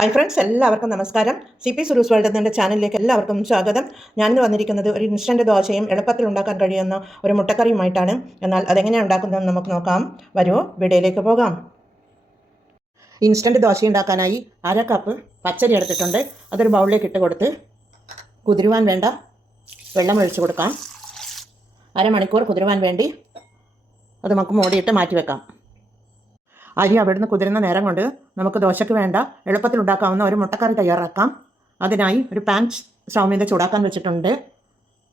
Hi friends എല്ലാവർക്കും നമസ്കാരം. C P സുരൂസ് world എന്നുള്ള ചാനലിലേക്ക് എല്ലാവർക്കും സ്വാഗതം. ഞാനിന്ന് വന്നിരിക്കുന്നത് ഒരു ഇൻസ്റ്റന്റ് ദോശയും എളുപ്പത്തിൽ ഉണ്ടാക്കാൻ കഴിയുന്ന ഒരു മുട്ടക്കറിയുമായിട്ടാണ്. എന്നാൽ അതെങ്ങനെയാണ് ഉണ്ടാക്കുന്നതെന്ന് നമുക്ക് നോക്കാം. വരൂ വീഡിയോയിലേക്ക് പോകാം. ഇൻസ്റ്റന്റ് ദോശ ഉണ്ടാക്കാനായി അര കപ്പ് പച്ചരി എടുത്തിട്ടുണ്ട്. അതൊരു ബൗളിലേക്ക് ഇട്ട് കൊടുത്ത് കുതിരുവാൻ വേണ്ട വെള്ളം ഒഴിച്ച് കൊടുക്കാം. അരമണിക്കൂർ കുതിരുവാൻ വേണ്ടി അത് നമുക്ക് മൂടിയിട്ട് മാറ്റി വെക്കാം അരി അവിടുന്ന് കുതിരുന്ന നേരം കൊണ്ട് നമുക്ക് ദോശയ്ക്ക് വേണ്ട എളുപ്പത്തിൽ ഉണ്ടാക്കാവുന്ന ഒരു മുട്ടക്കറി തയ്യാറാക്കാം. അതിനായി ഒരു പാൻ സ്റ്റൗ മീതെ ചൂടാക്കാൻ വെച്ചിട്ടുണ്ട്.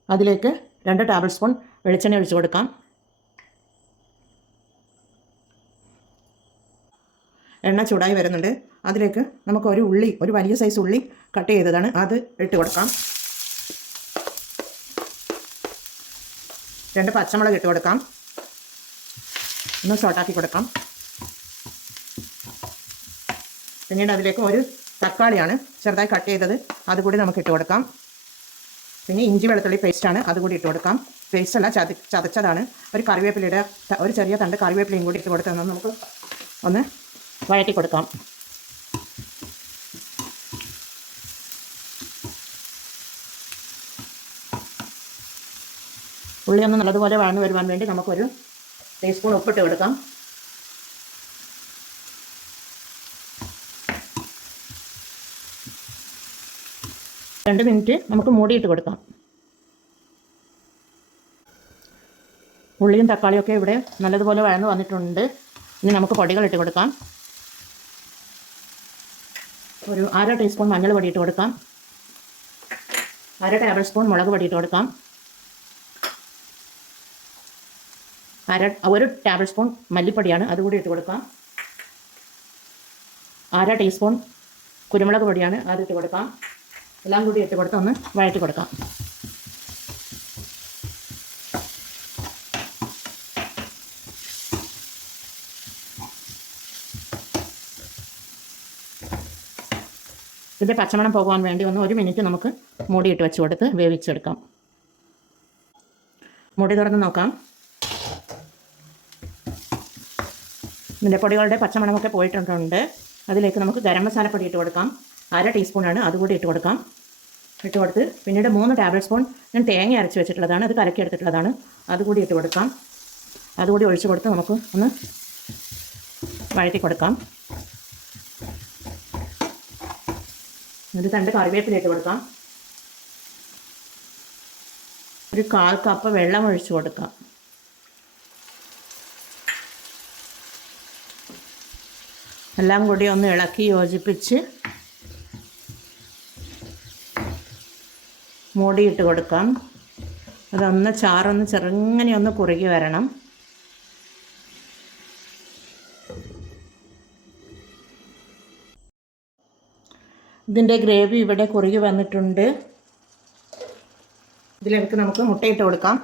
അതിലേക്ക് രണ്ട് ടേബിൾ സ്പൂൺ വെളിച്ചെണ്ണ ഒഴിച്ചു കൊടുക്കാം. എണ്ണ ചൂടായി വരുന്നുണ്ട്. അതിലേക്ക് നമുക്ക് ഒരു ഉള്ളി ഒരു വലിയ സൈസ് ഉള്ളി കട്ട് ചെയ്തതാണ്. അത് ഇട്ട് കൊടുക്കാം. രണ്ട് പച്ചമുളക് ഇട്ട് കൊടുക്കാം. ഒന്ന് ഷോർട്ടാക്കി കൊടുക്കാം. പിന്നീട് അതിലേക്ക് ഒരു തക്കാളിയാണ് ചെറുതായി കട്ട് ചെയ്തത്. അതുകൂടി നമുക്ക് ഇട്ട് കൊടുക്കാം. പിന്നെ ഇഞ്ചി വെളുത്തുള്ളി പേസ്റ്റാണ് അതുകൂടി ഇട്ട് കൊടുക്കാം. പേസ്റ്റ് അല്ല ചതി ചതച്ചതാണ്. ഒരു കറിവേപ്പിലയുടെ ഒരു ചെറിയ തണ്ട് കറിവേപ്പിലയും കൂടി ഇട്ട് കൊടുത്ത് നമുക്ക് ഒന്ന് വഴറ്റി കൊടുക്കാം. ഉള്ളി ഒന്ന് നല്ലതുപോലെ വഴന്നു വരുവാൻ വേണ്ടി നമുക്കൊരു ടീസ്പൂൺ ഉപ്പിട്ട് കൊടുക്കാം. രണ്ട് മിനിറ്റ് നമുക്ക് മൂടിയിട്ട് കൊടുക്കാം. ഉള്ളിയും തക്കാളിയും ഒക്കെ ഇവിടെ നല്ലതുപോലെ വഴന്ന് വന്നിട്ടുണ്ട്. ഇനി നമുക്ക് പൊടികൾ ഇട്ട് കൊടുക്കാം. ഒരു അര ടീസ്പൂൺ മഞ്ഞൾ പൊടി ഇട്ട് കൊടുക്കാം. അര ടേബിൾ സ്പൂൺ മുളക് പൊടി ഇട്ട് കൊടുക്കാം. അര ഒരു ടേബിൾ സ്പൂൺ മല്ലിപ്പൊടിയാണ് അതുകൂടി ഇട്ട് കൊടുക്കാം. അര ടീസ്പൂൺ കുരുമുളക് പൊടിയാണ് ഇട്ട് കൊടുക്കാം. എല്ലാം കൂടി ഇട്ട് കൊടുത്ത് ഒന്ന് വഴറ്റി കൊടുക്കാം. ഇതിന്റെ പച്ചമണം പോകാൻ വേണ്ടി ഒന്ന് ഒരു മിനിറ്റ് നമുക്ക് മൂടിയിട്ട് വെച്ച് കൊടുത്ത് വേവിച്ചെടുക്കാം. മുടി തുറന്ന് നോക്കാം. ഇതിന്റെ പൊടികളുടെ പച്ചമണമൊക്കെ പോയിട്ടുണ്ട്. അതിലേക്ക് നമുക്ക് ഗരം മസാലപ്പൊടി ഇട്ട് കൊടുക്കാം. അര ടീസ്പൂണാണ് അതുകൂടി ഇട്ട് കൊടുക്കാം. ഇട്ട് കൊടുത്ത് പിന്നീട് മൂന്ന് ടേബിൾ സ്പൂൺ ഞാൻ തേങ്ങ അരച്ച് വെച്ചിട്ടുള്ളതാണ്. അത് കലക്കി എടുത്തിട്ടുള്ളതാണ് അതുകൂടി ഇട്ട് കൊടുക്കാം. അതുകൂടി ഒഴിച്ച് കൊടുത്ത് നമുക്ക് ഒന്ന് വഴറ്റി കൊടുക്കാം. ഒരു തണ്ട് കറിവേപ്പില ഇട്ട് കൊടുക്കാം. ഒരു കാൽ കപ്പ് വെള്ളം ഒഴിച്ച് കൊടുക്കാം. എല്ലാം കൂടി ഒന്ന് ഇളക്കി യോജിപ്പിച്ച് മൂടിയിട്ട് കൊടുക്കാം. അതൊന്ന് ചാറൊന്ന് ചെറുങ്ങനെ ഒന്ന് കുറുകി വരണം. ഇതിന്റെ ഗ്രേവി ഇവിടെ കുറുകി വന്നിട്ടുണ്ട്. ഇതിലേക്ക് നമുക്ക് മുട്ടയിട്ട് കൊടുക്കാം.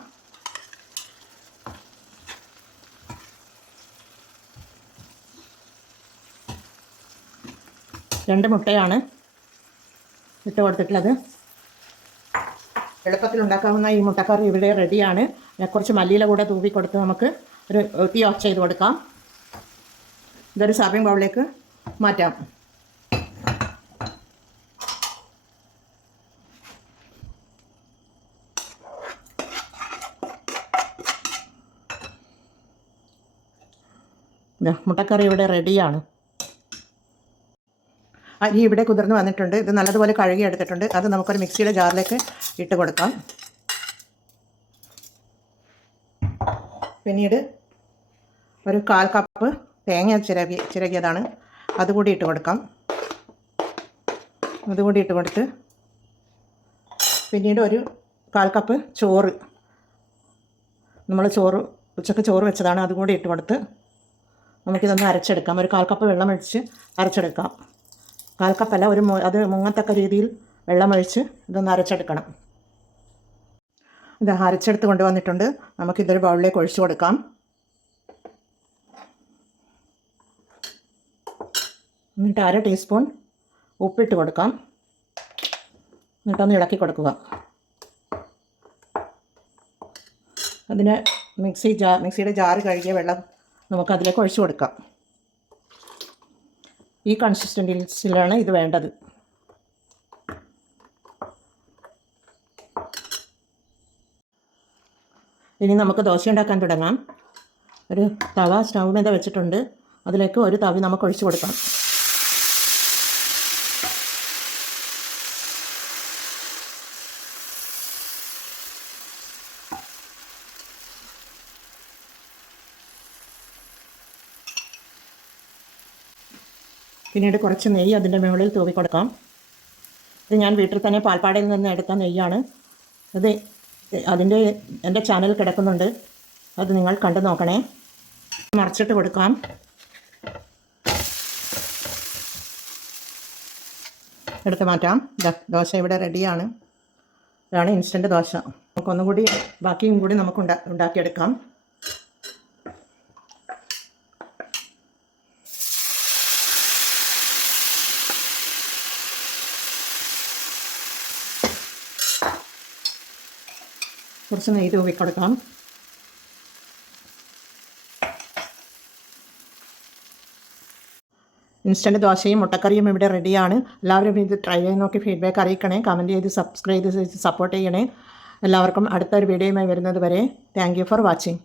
രണ്ട് മുട്ടയാണ് ഇട്ട് കൊടുത്തിട്ടുള്ളത്. എളുപ്പത്തിൽ ഉണ്ടാക്കാവുന്ന ഈ മുട്ടക്കറി ഇവിടെ റെഡിയാണ്. കുറച്ച് മല്ലിയില കൂടെ തൂവി കൊടുത്ത് നമുക്ക് ഒരു തീ ഓഫ് ചെയ്ത് കൊടുക്കാം. ഇതൊരു സർവിങ് ബൗളിലേക്ക് മാറ്റാം. മുട്ടക്കറി ഇവിടെ റെഡിയാണ്. അരി ഇവിടെ കുതിർന്ന് വന്നിട്ടുണ്ട്. ഇത് നല്ലതുപോലെ കഴുകി എടുത്തിട്ടുണ്ട് അത് നമുക്കൊരു മിക്സിയുടെ ജാറിലേക്ക് ഇട്ട് കൊടുക്കാം. പിന്നീട് ഒരു കാൽ കപ്പ് തേങ്ങ ചിരകി ചിരകിയതാണ്. അതുകൂടി ഇട്ട് കൊടുക്കാം. അതുകൂടി ഇട്ട് കൊടുത്ത് പിന്നീട് ഒരു കാൽ കപ്പ് ചോറ്. നമ്മൾ ചോറ് ഉച്ചയ്ക്ക് ചോറ് വെച്ചതാണ്. അതുകൂടി ഇട്ട് കൊടുത്ത് നമുക്കിതൊന്ന് അരച്ചെടുക്കാം. ഒരു കാൽ കപ്പ് വെള്ളം ഒഴിച്ച് അരച്ചെടുക്കാം. കാൽ കപ്പല്ല ഒരു അത് മുങ്ങത്തക്ക രീതിയിൽ വെള്ളമൊഴിച്ച് ഇതൊന്ന് അരച്ചെടുക്കണം. ഇത് അരച്ചെടുത്ത് കൊണ്ടുവന്നിട്ടുണ്ട് നമുക്കിതൊരു ബൗളിലേക്ക് ഒഴിച്ചു കൊടുക്കാം. എന്നിട്ട് അര ടീസ്പൂൺ ഉപ്പിട്ട് കൊടുക്കാം. എന്നിട്ടൊന്ന് ഇളക്കി കൊടുക്കുക. അതിന് മിക്സി ജാ മിക്സിയുടെ ജാറ് കഴുകിയ വെള്ളം നമുക്കതിലേക്ക് ഒഴിച്ചു കൊടുക്കാം. ഈ കൺസിസ്റ്റൻസിലാണ് ഇത് വേണ്ടത്. ഇനി നമുക്ക് ദോശ ഉണ്ടാക്കാൻ തുടങ്ങാം. ഒരു തവ സ്റ്റൗ మీద വെച്ചിട്ടുണ്ട്. അതിലേക്ക് ഒരു തവി നമുക്ക് ഒഴിച്ചു കൊടുക്കാം. പിന്നീട് കുറച്ച് നെയ്യ് അതിന്റെ മുകളിൽ തൂവി കൊടുക്കാം. ഇത് ഞാൻ വീട്ടിൽ തന്നെ പാൽപ്പാടയിൽ നിന്ന് എടുത്ത നെയ്യാണ്. അത് അതിന്റെ എന്റെ ചാനൽ കിടക്കുന്നുണ്ട്. അത് നിങ്ങൾ കണ്ടു നോക്കണേ. മറിച്ചിട്ട് കൊടുക്കാം. എടുത്ത് മാറ്റാം. ദോശ ഇവിടെ റെഡിയാണ്. ഇതാണ് ഇൻസ്റ്റന്റ് ദോശ. നമുക്കൊന്നുകൂടി ബാക്കിയും കൂടി നമുക്ക് ഉണ്ടാ ഉണ്ടാക്കിയെടുക്കാം. കുറച്ച് നെയ്യ് തൂക്കി കൊടുക്കാം ഇൻസ്റ്റന്റ് ദോശയും മുട്ടക്കറിയും ഇവിടെ റെഡിയാണ്. എല്ലാവരും ഇത് ട്രൈ ചെയ്ത് നോക്കി ഫീഡ്ബാക്ക് അറിയിക്കണേ. കമന്റ് ചെയ്ത് സബ്സ്ക്രൈബ് ചെയ്ത് സപ്പോർട്ട് ചെയ്യണേ. എല്ലാവർക്കും അടുത്തൊരു വീഡിയോയുമായി വരുന്നത് വരെ. Thank for watching